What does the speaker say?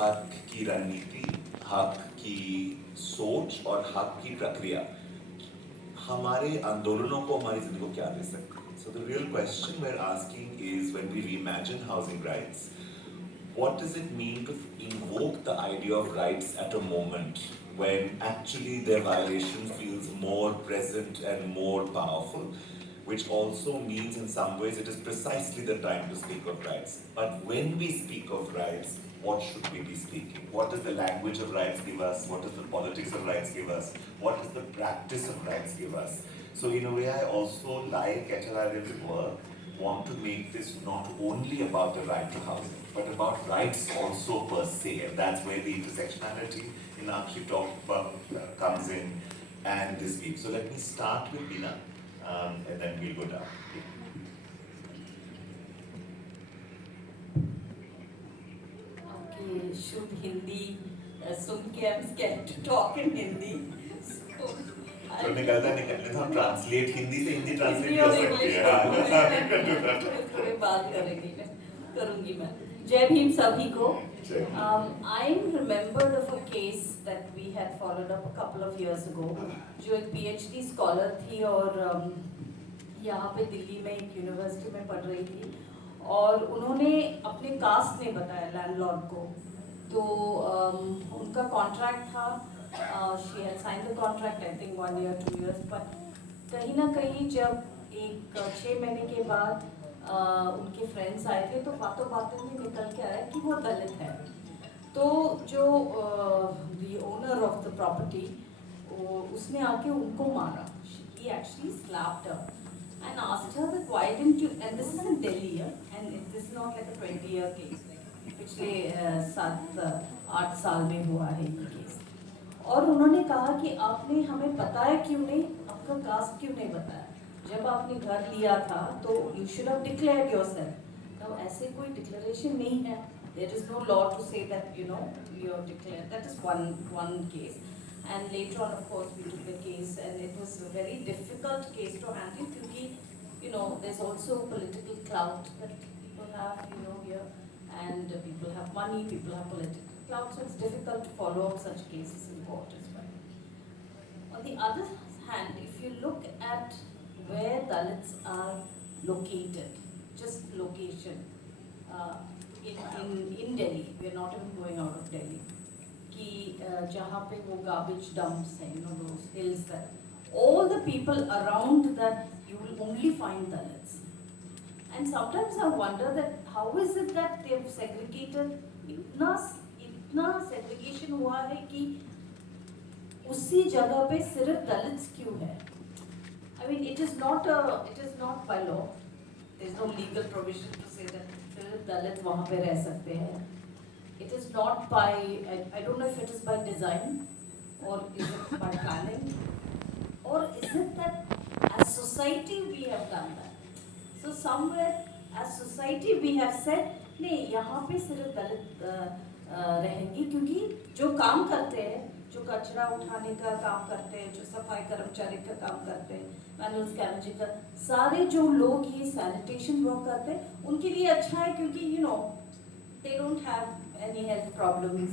हक की रणनीति, हक की सोच और हक की प्रक्रिया हमारे आंदोलनों को हमारी जिंदगी को क्या दे सकती है? So the real question we're asking is, when we reimagine housing rights, what does it mean to invoke the idea of rights at a moment when actually their violation feels more present and more powerful, which also means in some ways it is precisely the time to speak of rights. But when we speak of rights, what should we be speaking? What does the language of rights give us? What does the politics of rights give us? What does the practice of rights give us? So in a way, I also, like Echelarian's work, want to make this not only about the right to housing, but about rights also per se, and that's where the intersectionality in Akshi talk about, comes in, and this week. So let me start with Bina, and then we'll go down. Okay, should Hindi, सुन के I'm scared to talk in Hindi. So, तो निकलता निकलने तो हम translate Hindi से Hindi translate Hindi कर और सकते इंग्लिश हैं थोड़े बात करेंगे मैं करूंगी मैं जय भीम सभी को I remembered of a case that we had followed up a couple of years ago जो एक PhD scholar थी और यहाँ पे दिल्ली में एक यूनिवर्सिटी में पढ़ रही थी और उन्होंने अपने कास्ट नहीं बताया लैंडलॉर्ड को तो उनका कॉन्ट्रैक्ट था she had sign the contract I think 1 year 2 years but कहीं ना कहीं जब एक 6 महीने के बाद उनके फ्रेंड्स आए थे तो बातों बातों में निकल के आया कि वो दलित है तो जो the owner of the property उसने आके उनको मारा he actually slapped her and asked her that why didn't you and this is in Delhi and this is not like a 20-year case पिछले 7-8 साल में हुआ है ये केस और उन्होंने कहा कि आपने हमें बताया क्यों नहीं आपका कास्ट क्यों नहीं बताया जब आपने घर लिया था तो you should have declared yourself तो ऐसे कोई डिक्लेरेशन नहीं है there is no law to say that you're declared that is one case and later on of course we took the case and it was a very difficult case to handle क्योंकि there's also political clout that people have here and people have money people have political clout so it's difficult to follow up such cases in court as well. On the other hand, if you look at where Dalits are located, just location, in Delhi, we are not even going out of Delhi, कि जहाँ पे वो garbage dumps हैं, those hills that, all the people around that you will only find Dalits. And sometimes I wonder that how is it that they have segregated, इतना segregation हुआ है कि उसी जगह पे सिर्फ दलित्स क्यों है? I mean, it is not by law. There is no legal provision to say that सिर्फ दलित वहाँ पे रह सकते हैं. It is not by, I don't know if it is by design or is it by planning or is it that as society we have done that. So somewhere as society we have said नहीं यहाँ पे सिर्फ दलित रहेंगे क्योंकि जो काम करते हैं जो कचरा उठाने का काम करते हैं जो सफाई कर्मचारी का काम करते हैं मैनुअल स्कैवेंजिंग का सारे जो लोग ये सैनिटेशन वर्क करते हैं उनके लिए अच्छा है क्योंकि they don't have any health problems